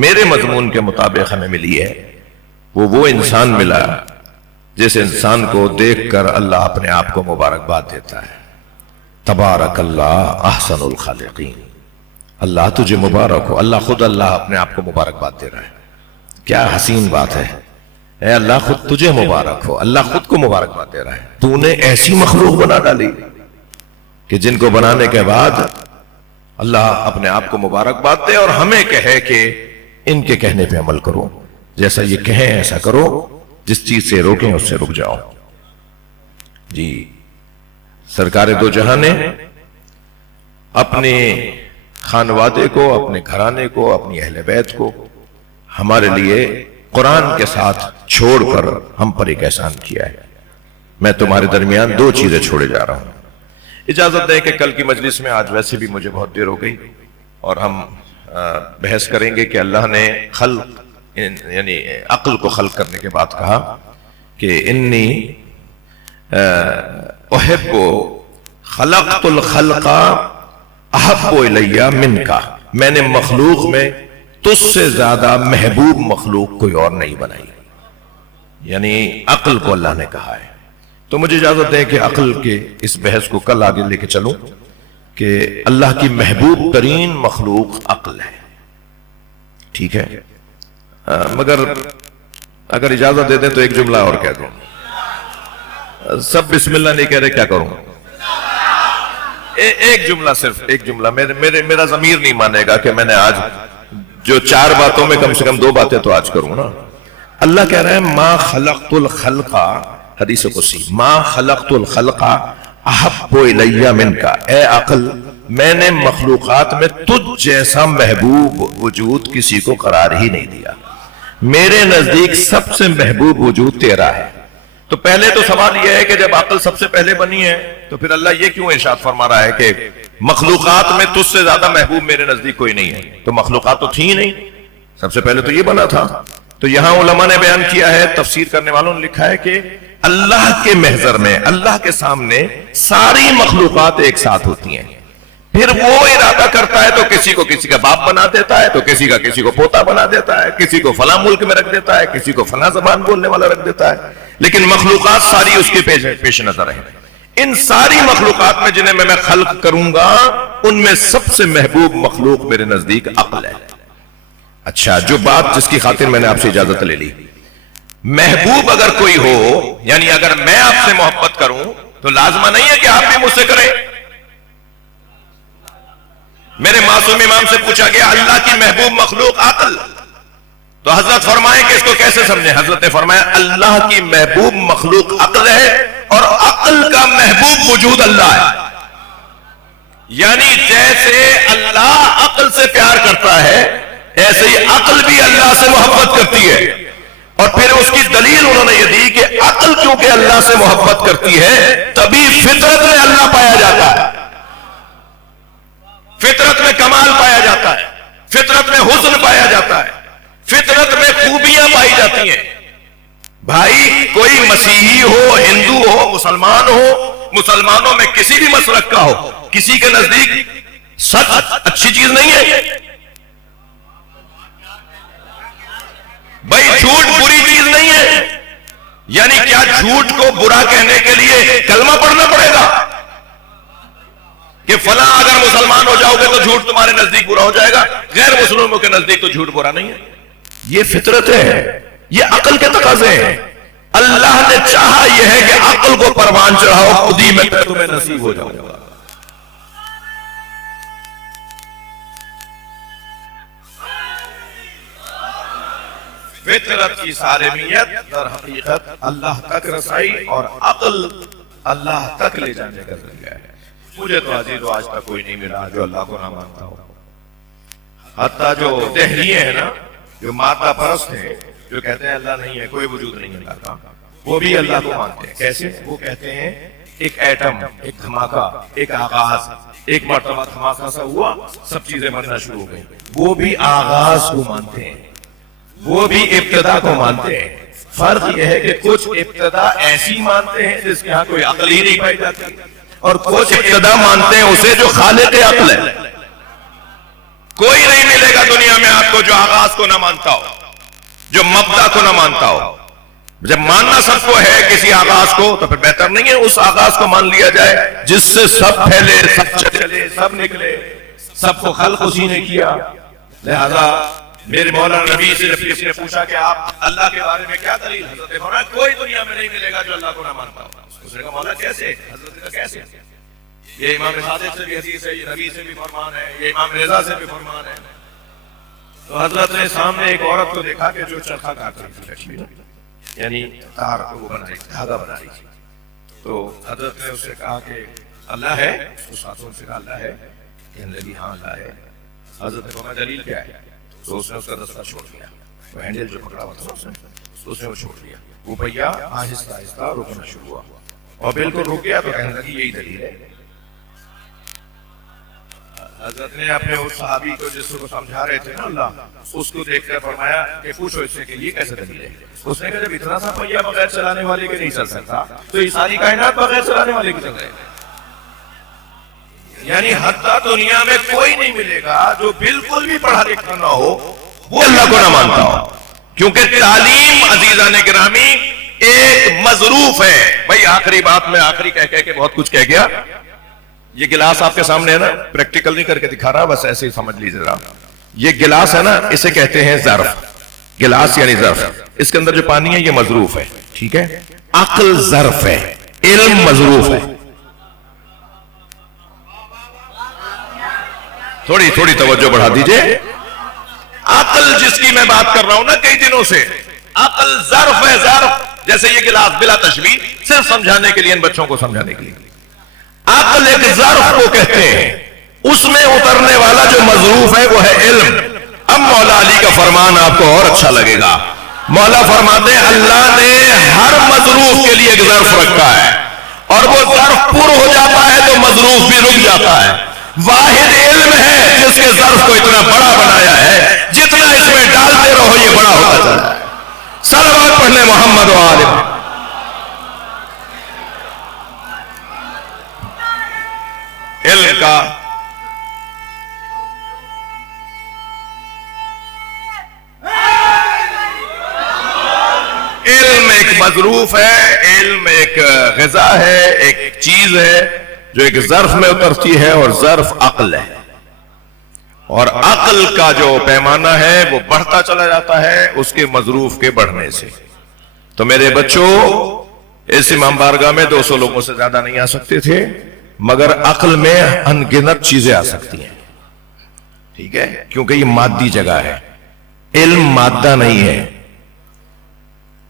میرے مضمون کے مطابق ہمیں ملی ہے وہ انسان ملا جس انسان کو دیکھ کر اللہ اپنے آپ کو مبارکباد دیتا ہے. تبارک اللہ احسن الخالقین، اللہ تجھے مبارک ہو. اللہ خود اللہ اپنے آپ کو مبارکباد دے رہا ہے. کیا حسین بات ہے. اے اللہ خود تجھے مبارک ہو، اللہ خود کو مبارکباد دے رہا ہے. تو نے ایسی مخلوق بنا ڈالی کہ جن کو بنانے کے بعد اللہ اپنے آپ کو مبارکباد دے اور ہمیں کہے کہ ان کے کہنے پہ عمل کرو، جیسا یہ کہیں ایسا کرو، جس چیز سے روکیں اس سے رک جاؤ. جی سرکار دو جہاں نے اپنے خانوادے کو، اپنے گھرانے کو، اپنی اہل بیت کو ہمارے لیے قرآن کے ساتھ چھوڑ کر ہم پر ایک احسان کیا ہے. میں تمہارے درمیان 2 چیزیں چھوڑے جا رہا ہوں. اجازت دیں کہ کل کی مجلس میں آج ویسے بھی مجھے بہت دیر ہو گئی اور ہم بحث کریں گے کہ اللہ نے خلق یعنی عقل کو خلق کرنے کے بعد کہا کہ انی احب خلقت الخلق احب الی منک، میں نے مخلوق میں تجھ سے زیادہ محبوب مخلوق کوئی اور نہیں بنائی. یعنی عقل کو اللہ نے کہا ہے. تو مجھے اجازت دیں کہ عقل کے اس بحث کو کل آگے لے کے چلوں کہ اللہ کی محبوب ترین مخلوق عقل ہے. ٹھیک ہے، مگر اگر اجازت دے دیں تو ایک جملہ اور کہہ دوں. سب بسم اللہ نہیں کہہ رہے، کیا کروں؟ ایک جملہ، صرف ایک جملہ. میرا ضمیر نہیں مانے گا کہ میں نے آج جو 4 باتوں میں کم سے کم 2 باتیں تو آج کروں نا. اللہ کہہ رہے ہیں ما خلقت الخلق، حدیث قدسی، ما خلقت الخلق احب الی منک، اے عقل میں نے مخلوقات میں تجھ جیسا محبوب وجود کسی کو قرار ہی نہیں دیا. میرے نزدیک سب سے محبوب وجود تیرا ہے. تو پہلے تو سوال یہ ہے کہ جب عقل سب سے پہلے بنی ہے تو پھر اللہ یہ کیوں ارشاد فرما رہا ہے کہ مخلوقات میں تجھ سے زیادہ محبوب میرے نزدیک کوئی نہیں ہے؟ تو مخلوقات تو تھی ہی نہیں، سب سے پہلے تو یہ بنا تھا. تو یہاں علماء نے بیان کیا ہے، تفسیر کرنے والوں نے لکھا ہے کہ اللہ کے محضر میں، اللہ کے سامنے ساری مخلوقات ایک ساتھ ہوتی ہیں. پھر وہ ارادہ کرتا ہے تو کسی کو کسی کا باپ بنا دیتا ہے، تو کسی کا کسی کو پوتا بنا دیتا ہے، کسی کو فلاں ملک میں رکھ دیتا ہے، کسی کو فلاں زبان بولنے والا رکھ دیتا ہے. لیکن مخلوقات ساری اس کے پیش نظر ہیں. ان ساری مخلوقات میں جنہیں میں خلق کروں گا ان میں سب سے محبوب مخلوق میرے نزدیک عقل ہے. اچھا، جو بات جس کی خاطر میں نے آپ سے اجازت لے لی، محبوب اگر کوئی ہو، یعنی اگر میں آپ سے محبت کروں تو لازمہ نہیں ہے کہ آپ بھی مجھ سے کریں. میرے معصوم امام سے پوچھا گیا اللہ کی محبوب مخلوق عقل، تو حضرت فرمائے کہ اس کو کیسے سمجھیں؟ حضرت نے فرمایا اللہ کی محبوب مخلوق عقل ہے اور عقل کا محبوب وجود اللہ ہے. یعنی جیسے اللہ عقل سے پیار کرتا ہے ایسے ہی عقل بھی اللہ سے محبت کرتی ہے. اور پھر اس کی دلیل انہوں نے یہ دی کہ عقل کیونکہ اللہ سے محبت کرتی ہے تبھی فطرت میں اللہ پایا جاتا ہے, فطرت میں کمال پایا جاتا ہے, فطرت میں حسن پایا جاتا ہے, فطرت میں خوبیاں پائی جاتی ہیں. بھائی کوئی مسیحی ہو, ہندو ہو, مسلمان ہو, مسلمانوں میں کسی بھی مسلک کا ہو, کسی کے نزدیک سچ اچھی چیز نہیں ہے. بھائی جھوٹ بری چیز نہیں ہے. یعنی کیا جھوٹ کو برا کہنے کے لیے کلمہ پڑھنا پڑے گا کہ فلاں اگر مسلمان ہو جاؤ گے تو جھوٹ تمہارے نزدیک برا ہو جائے گا, غیر مسلموں کے نزدیک تو جھوٹ برا نہیں ہے؟ یہ فطرت ہے, یہ عقل کے تقاضے ہیں. اللہ نے چاہا یہ ہے کہ عقل کو پروان چڑھاؤ, خودی میں تمہیں نصیب ہو جاؤ گا. فطرت کی سالمیت در حقیقت اللہ تک رسائی اور عقل اللہ تک لے جانے کا ذریعہ ہے. مجھے تو عزیز آج تک کوئی نہیں ملا جو اللہ کو نہ مانتا ہو. حتیٰ جو دہلیے ہیں نا, جو مادہ پرست ہیں, جو کہتے ہیں اللہ نہیں ہے, کوئی وجود نہیں اللہ کا, وہ بھی اللہ کو مانتے ہیں. کیسے؟ وہ کہتے ہیں ایک ایٹم, ایک دھماکہ, ایک آغاز, ایک مرتبہ دھماکہ سا ہوا, سب چیزیں بننا شروع ہو گئی. وہ بھی آغاز کو مانتے ہیں, وہ بھی ابتدا کو مانتے ہیں. فرق یہ ہے کہ کچھ ابتدا ایسی مانتے ہیں جس کے ہاں کوئی عقل ہی نہیں پائی جاتی, اور کچھ ابتدا مانتے ہیں اسے جو خالق عقل ہے. کوئی نہیں ملے گا دنیا میں آپ کو جو آغاز کو نہ مانتا ہو, جو مبدا کو نہ مانتا ہو. جب ماننا سب کو ہے کسی آغاز کو, تو پھر بہتر نہیں ہے اس آغاز کو مان لیا جائے جس سے سب پھیلے, سب چلے, سب نکلے, سب کو خلق اسی نے کیا. لہذا میرے مولانا نبی سے جب کسی نے پوچھا کہ آپ اللہ کے بارے میں کیا دلیل, حضرت نے فرمایا کوئی دنیا میں نہیں ملے گا جو اللہ کو نہ مانتا ہو. اس نے کہا مولا کیسے؟ حضرت کا کیسے؟ یہ امام صادق سے بھی حدیث ہے, یہ نبی سے بھی فرمان ہے, یہ امام رضا سے بھی فرمان ہے. تو حضرت نے سامنے ایک عورت کو دیکھا کہ جو چرخا کاٹ رہی تھی, یعنی تار کو بنا رہی تھی, دھاگا بنا رہی تھی. تو حضرت نے اس سے کہا کہ اللہ ہے؟ اس ہاتھوں سے کہا اللہ ہے. کہنے لگی ہاں اللہ ہے. حضرت نے کہا دلیل کیا ہے؟ تو اس نے اس کا دستہ چھوڑ دیا, وہ ہینڈل جو پکڑا ہوا تھا اس نے وہ چھوڑ دیا. وہ پہیا آہستہ آہستہ رکنا شروع ہوا, اور بالکل رک گیا. تو کہنے لگی یہی دلیل ہے. حضرت نے اپنے اس صحابی کو جس کو سمجھا رہے تھے نا اللہ, اس کو دیکھ کر فرمایا کہ پوچھو اس سے کہ یہ کیسے دلیل ہے. اس نے کہا جب اتنا سا پہیا بغیر چلانے والے کے نہیں چل سکتا تو یہ ساری کائنات بغیر چلانے والے کی چل رہے ہیں. یعنی حتیٰ دنیا میں کوئی نہیں ملے گا جو بالکل بھی پڑھا لکھا نہ ہو وہ اللہ کو نہ مانتا ہو. کیونکہ تعلیم عزیزان گرامی ایک مظروف ہے. بھائی آخری بات میں آخری کہہ کے بہت کچھ کہہ گیا. یہ گلاس آپ کے سامنے ہے نا, پریکٹیکل نہیں کر کے دکھا رہا, بس ایسے ہی سمجھ لیجیے ذرا. یہ گلاس ہے نا, اسے کہتے ہیں ظرف. گلاس یعنی ظرف. اس کے اندر جو پانی ہے یہ مظروف ہے, ٹھیک ہے. عقل ظرف ہے, علم مظروف ہے. تھوڑی تھوڑی توجہ بڑھا دیجئے. عقل جس کی میں بات کر رہا ہوں نا کئی دنوں سے, عقل ظرف ہے, ظرف. جیسے یہ گلاس بلا تشبیہ, صرف سمجھانے کے لیے, ان بچوں کو سمجھانے کے لیے. عقل ایک ظرف کو کہتے ہیں, اس میں اترنے والا جو مظروف ہے وہ ہے علم. اب مولا علی کا فرمان آپ کو اور اچھا لگے گا. مولا فرماتے ہیں اللہ نے ہر مظروف کے لیے ایک ظرف رکھا ہے, اور وہ ظرف پر ہو جاتا ہے تو مظروف بھی رک جاتا ہے. واحد علم ہے جس کے ظرف کو اتنا بڑا بنایا ہے, جتنا اس میں ڈالتے رہو یہ بڑا ہوتا چلا ہے. صلوات پڑھنے محمد و آلہ. علم کا علم ایک مظروف ہے, علم ایک غذا ہے, ایک چیز ہے جو ایک ظرف میں اترتی ہے, اور ظرف عقل ہے. اور عقل کا جو پیمانہ ہے وہ بڑھتا چلا جاتا ہے اس کے مظروف کے بڑھنے سے. تو میرے بچوں, اس امام بارگاہ میں 200 لوگوں سے زیادہ نہیں آ سکتے تھے, مگر عقل میں ان گنت چیزیں آ سکتی ہیں, ٹھیک ہے, کیونکہ یہ مادی جگہ ہے. علم مادہ نہیں ہے.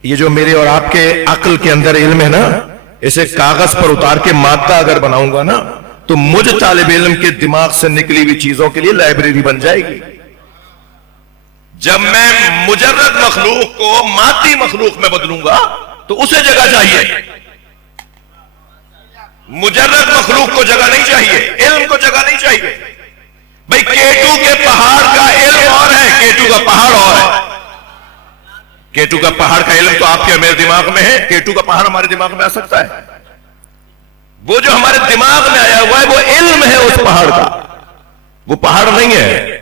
یہ جو میرے اور آپ کے عقل کے اندر علم ہے نا, اسے کاغذ پر اتار کے مادہ اگر بناؤں گا نا تو مجھ طالب علم کے دماغ سے نکلی ہوئی چیزوں کے لیے لائبریری بن جائے گی. جب میں مجرد مخلوق کو مادی مخلوق میں بدلوں گا تو اسے جگہ چاہیے. مجرد مخلوق کو جگہ نہیں چاہیے, علم کو جگہ نہیں چاہیے. بھئی کیٹو کے پہاڑ کا علم اور ہے, کیٹو کا پہاڑ اور ہے. کیٹو کا پہاڑ کا علم تو آپ کے میرے دماغ میں ہے, کیٹو کا پہاڑ ہمارے دماغ میں آ سکتا ہے. وہ جو ہمارے دماغ میں آیا ہوا ہے وہ علم ہے اس پہاڑ کا, وہ پہاڑ نہیں ہے.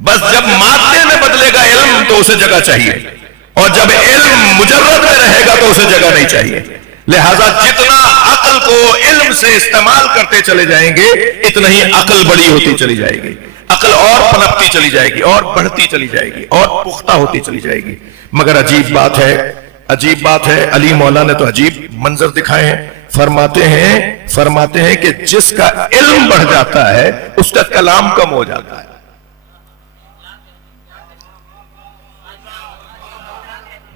بس جب مادے میں بدلے گا علم تو اسے جگہ چاہیے, اور جب علم مجرد میں رہے گا تو اسے جگہ نہیں چاہیے. لہذا جتنا عقل کو علم سے استعمال کرتے چلے جائیں گے اتنا ہی عقل بڑی ہوتی چلی جائے گی, عقل اور پنپتی چلی جائے گی, اور بڑھتی چلی جائے گی, اور پختہ ہوتی چلی جائے گی. مگر عجیب بات ہے, علی مولا نے تو عجیب منظر دکھائے ہیں. فرماتے ہیں کہ جس کا علم بڑھ جاتا ہے اس کا کلام کم ہو جاتا ہے.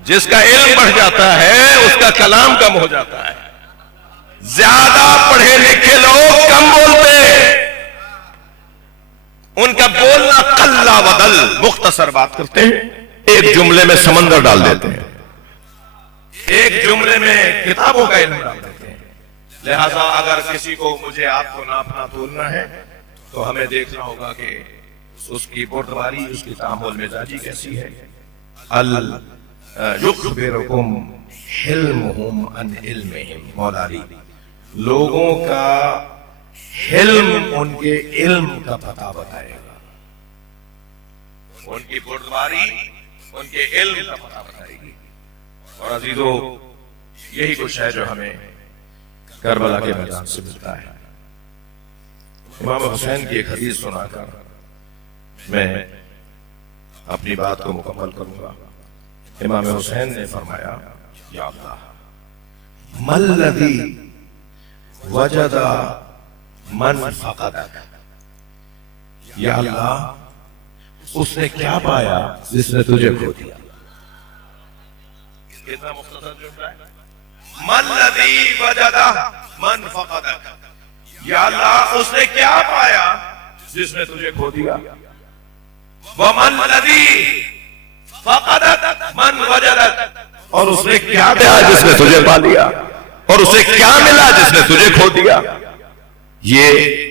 جس کا علم بڑھ جاتا ہے اس کا کلام کم ہو جاتا ہے. زیادہ پڑھے لکھے لوگ کم بولتے, ان کا بولنا قلہ ودل, مختصر بات کرتے ہیں, ایک جملے میں سمندر ڈال دیتے ہیں, ایک جملے میں کتابوں کا علم ڈال دیتے ہیں. لہذا اگر کسی کو مجھے آپ کو ناپنا تولنا ہے تو ہمیں دیکھنا ہوگا کہ اس کی بردباری, اس کی تعامل مزاجی کیسی ہے. یخبرکم حلمہم عن علمہم, مولا علی, لوگوں کا حلم ان کے علم کا پتہ بتائے گا. ان کی بردباری ان کے علم کا پتہ بتائے گی. اور عزیزو, یہی کچھ ہے جو ہمیں کربلا کے میدان سے ملتا ہے. امام حسین کی ایک حدیث سنا کر میں اپنی بات کو مکمل کروں گا. امام حسین نے فرمایا, یا اللہ مَلَّذِي وَجَدَ مَنْ فَقَدَكَ, یا اللہ اس نے کیا پایا جس نے تجھے کھو دیا. کتنا مختصر جملہ ہے. مَلَّذِي وَجَدَ مَنْ فَقَدَكَ, یا اللہ اس نے کیا پایا جس نے تجھے کھو دیا. وَمَنْ الَّذِي فَقَدَكَ مَنْ وَجَدَكَ, اور اس نے کیا پایا جس نے تجھے پا لیا, اور اسے کیا ملا جس نے تجھے کھو دیا. یہ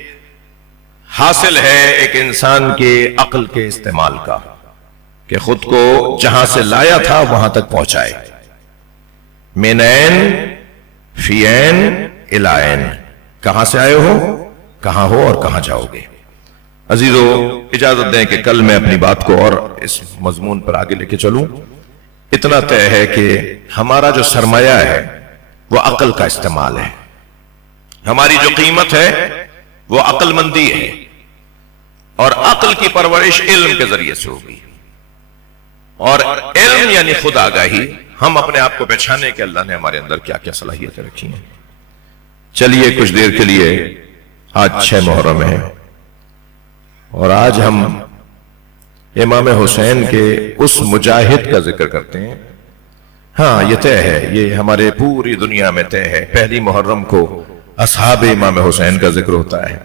حاصل ہے ایک انسان کے عقل کے استعمال کا, کہ خود کو جہاں سے لایا تھا وہاں تک پہنچائے. من عین فی عین الی عین, کہاں سے آئے ہو, کہاں ہو, اور کہاں جاؤ گے. عزیزو, اجازت دیں کہ کل میں اپنی بات کو اور اس مضمون پر آگے لے کے چلوں. اتنا طے ہے کہ ہمارا جو سرمایہ ہے وہ عقل کا استعمال ہے. ہماری جو قیمت ہے وہ عقل مندی ہے, اور عقل کی پرورش علم کے ذریعے سے ہوگی. اور علم یعنی خود آگاہی, ہم اپنے آپ کو پہچانے کہ اللہ نے ہمارے اندر کیا کیا صلاحیتیں رکھی ہیں. چلیے کچھ دیر کے لیے, آج 6 محرم ہے, اور آج ہم امام حسین کے اس مجاہد کا ذکر کرتے ہیں. ہاں یہ طے ہے, یہ ہمارے پوری دنیا میں طے ہے. پہلی محرم کو اصحاب امام حسین کا ذکر ہوتا ہے,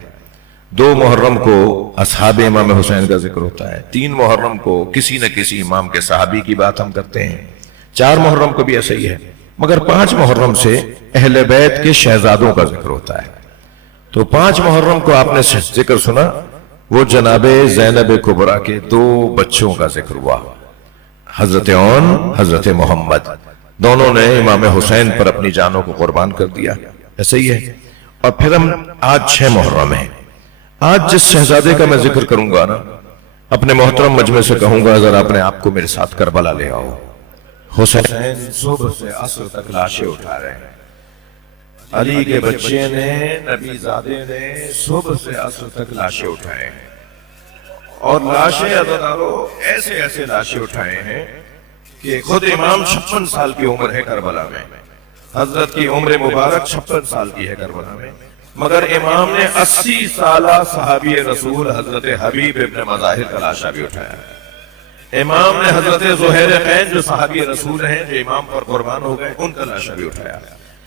2 محرم کو اصحاب امام حسین کا ذکر ہوتا ہے, 3 محرم کو کسی نہ کسی امام کے صحابی کی بات ہم کرتے ہیں, 4 محرم کو بھی ایسا ہی ہے, مگر 5 محرم سے اہل بیت کے شہزادوں کا ذکر ہوتا ہے. تو 5 محرم کو آپ نے ذکر سنا, وہ جناب زینب کبریٰ کے 2 بچوں کا ذکر ہوا, حضرت اون, حضرت محمد. دونوں نے امام حسین پر اپنی جانوں کو قربان کر دیا. ایسا ہی ہے. اور پھر ہم آج 6 محرم ہیں. آج جس شہزادے کا میں ذکر کروں گا نا, اپنے محترم مجمع سے کہوں گا ذرا اپنے آپ کو میرے ساتھ کربلا لے آؤ. حسین صبح سے عصر تک لاشیں اٹھا رہے ہیں. علی کے بچے نے, نبی زادے نے صبح سے عصر تک لاشیں اٹھائے ہیں, اور لاشیں عزیزانو ایسے ایسے لاشیں اٹھائے ہیں کہ خود امام 56 سال کی عمر ہے کربلا میں, حضرت کی عمر مبارک 56 سال کی ہے کربلا میں, مگر امام نے 80 سالہ صحابی رسول حضرت حبیب ابن مظاہر کا لاشا بھی اٹھایا. امام نے حضرت زہیر خین جو صحابی رسول ہیں, جو امام پر قربان ہو گئے, ان کا لاشا بھی اٹھایا.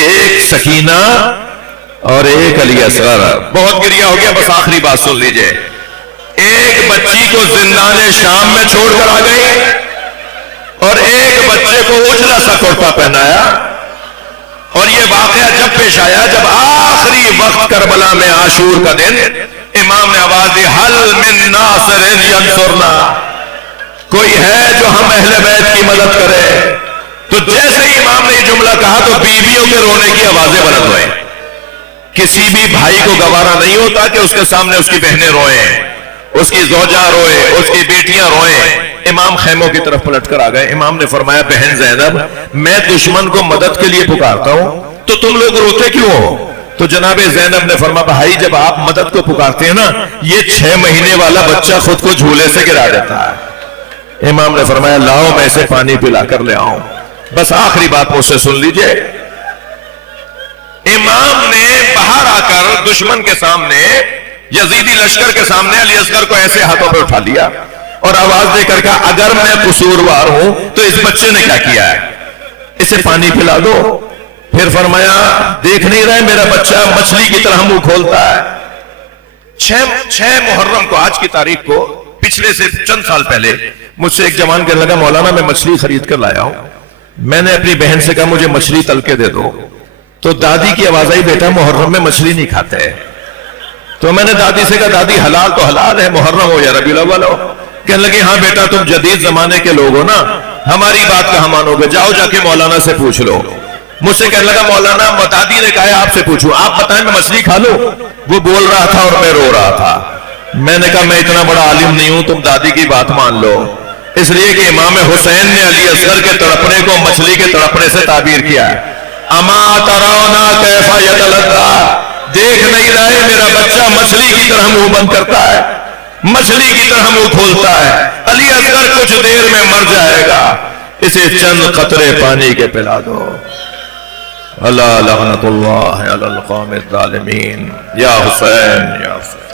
ایک سکینہ اور ایک علی اصغر. بہت گریہ ہو گیا، بس آخری بات سن لیجئے. ایک بچی کو زندان شام میں چھوڑ کر آ گئی اور ایک بچے کو اجلا سا کرتا پہنایا. اور یہ واقعہ جب پیش آیا جب آخری وقت کربلا میں عاشور کا دن، امام نے آواز دی حل من ناصر ینصرنا، کوئی ہے جو ہم اہل بیت کی مدد کرے. تو جیسے ہی امام نے یہ جملہ کہا تو بیویوں کے رونے کی آوازیں بلند ہوئیں. کسی بھی بھائی کو گوارا نہیں ہوتا کہ اس کے سامنے اس کی بہنیں روئیں، اس کی زوجہ روئے، اس کی بیٹیاں روئیں. امام خیموں کی طرف پلٹ کر آ گئے. امام نے فرمایا بہن زینب، میں دشمن کو مدد کے لیے پکارتا ہوں تو تم لوگ روتے کیوں ہو؟ تو جناب زینب نے فرمایا بھائی جب آپ مدد کو پکارتے ہیں نا، یہ 6 مہینے والا بچہ خود کو جھولے سے گرا دیتا ہے. امام نے فرمایا لاؤ میں اسے پانی پلا کر لے آؤں. بس آخری بات مجھ سے سن لیجئے. امام نے باہر آ کر دشمن کے سامنے، یزیدی لشکر کے سامنے علی اصغر کو ایسے ہاتھوں پہ اٹھا لیا اور آواز دے کر کہا اگر میں قصوروار ہوں تو اس بچے نے کیا کیا ہے، اسے پانی پلا دو. پھر فرمایا دیکھ نہیں رہے میرا بچہ مچھلی کی طرح منہ کھولتا ہے. 6 محرم کو، آج کی تاریخ کو، پچھلے سے چند سال پہلے مجھ سے ایک جوان کہنے لگا مولانا میں مچھلی خرید کر لایا ہوں. میں نے اپنی بہن سے کہا مجھے مچھلی تل کے دے دو. تو دادی کی آواز آئی بیٹا محرم میں مچھلی نہیں کھاتے. تو میں نے دادی سے کہا دادی حلال تو حلال ہے، محرم ہو یا ربیع الاول ہو. کہنے لگے ہاں بیٹا تم جدید زمانے کے لوگ ہو نا، ہماری بات کہاں مانو گے، جاؤ جا کے مولانا سے پوچھ لو. مجھ سے کہنے لگا مولانا دادی نے کہا ہے آپ سے پوچھوں، آپ بتائیں میں مچھلی کھا لوں؟ وہ بول رہا تھا اور میں رو رہا تھا. میں نے کہا میں اتنا بڑا عالم نہیں ہوں، تم دادی کی بات مان لو. اس لیے کہ امام حسین نے علی اصغر کے تڑپنے کو مچھلی کے تڑپنے سے تعبیر کیا ہے. اما ترونا کیف یتلذا، دیکھ نہیں رہے میرا بچہ مچھلی کی طرح منہ بند کرتا ہے، مچھلی کی طرح منہ کھولتا ہے. علی اصغر کچھ دیر میں مر جائے گا، اسے چند قطرے پانی کے پلا دو. اللہ لعنت اللہ علی القوم الظالمین. یا حسین یا حسین.